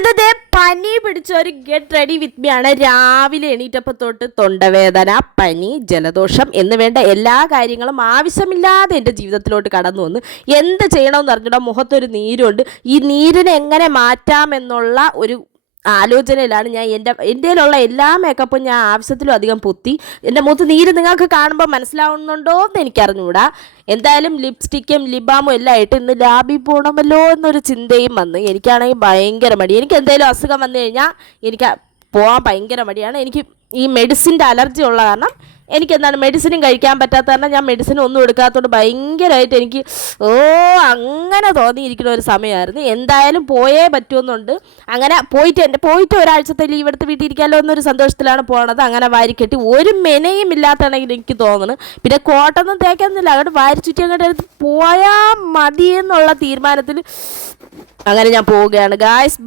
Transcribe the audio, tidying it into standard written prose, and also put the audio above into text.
ഇതേ പനി പിടിച്ച ഒരു ഗെറ്റ് റെഡി വിത്ത് മീ ആണ്. രാവിലെ എണീറ്റപ്പോൾ തൊട്ട് തൊണ്ടവേദന, പനി, ജലദോഷം എന്ന് വേണ്ട എല്ലാ കാര്യങ്ങളും ആവശ്യമില്ലാതെ എൻ്റെ ജീവിതത്തിലോട്ട് കടന്നു വന്ന് എന്ത് ചെയ്യണമെന്ന് അറിഞ്ഞിട്ട് മുഖത്തൊരു നീരുണ്ട്. ഈ നീരിനെ എങ്ങനെ മാറ്റാമെന്നുള്ള ഒരു ആലോചനയിലാണ് ഞാൻ. എൻ്റെയിലുള്ള എല്ലാ മേക്കപ്പും ഞാൻ ആവശ്യത്തിലും അധികം പൊത്തി. എൻ്റെ മുഖത്ത് നീര് നിങ്ങൾക്ക് കാണുമ്പോൾ മനസ്സിലാവുന്നുണ്ടോ എന്ന് എനിക്കറിഞ്ഞുകൂടാ. എന്തായാലും ലിപ്സ്റ്റിക്കും ലിബാമും എല്ലാം ആയിട്ട് ഇന്ന് ലാബിൽ പോകണമല്ലോ എന്നൊരു ചിന്തയും വന്ന്. എനിക്കാണെങ്കിൽ ഭയങ്കര മടി. എനിക്ക് എന്തെങ്കിലും അസുഖം വന്നു കഴിഞ്ഞാൽ എനിക്ക് പോകാൻ ഭയങ്കര മടിയാണ്. എനിക്ക് ഈ മെഡിസിൻ്റെ അലർജി ഉള്ള കാരണം എനിക്കെന്താണ് മെഡിസിനും കഴിക്കാൻ പറ്റാത്ത കാരണം ഞാൻ മെഡിസിനും ഒന്നും എടുക്കാത്തതുകൊണ്ട് ഭയങ്കരമായിട്ട് എനിക്ക് അങ്ങനെ തോന്നിയിരിക്കുന്ന ഒരു സമയമായിരുന്നു. എന്തായാലും പോയേ പറ്റുമെന്നുണ്ട്. അങ്ങനെ പോയിട്ട് ഒരാഴ്ചത്തെ ലീവ് എടുത്ത് വീട്ടിലിരിക്കാമല്ലോ എന്നൊരു സന്തോഷത്തിലാണ് പോണത്. അങ്ങനെ വാരിക്കെട്ടി ഒരു മെനയും ഇല്ലാത്തതാണെങ്കിൽ എനിക്ക് തോന്നുന്നു. പിന്നെ കോട്ടൊന്നും തേക്കുന്നില്ല, അങ്ങോട്ട് വാരി ചുറ്റി അങ്ങോട്ട് എടുത്ത് പോയാൽ മതിയെന്നുള്ള തീരുമാനത്തിൽ അങ്ങനെ ഞാൻ പോവുകയാണ് ഗായ്സ്.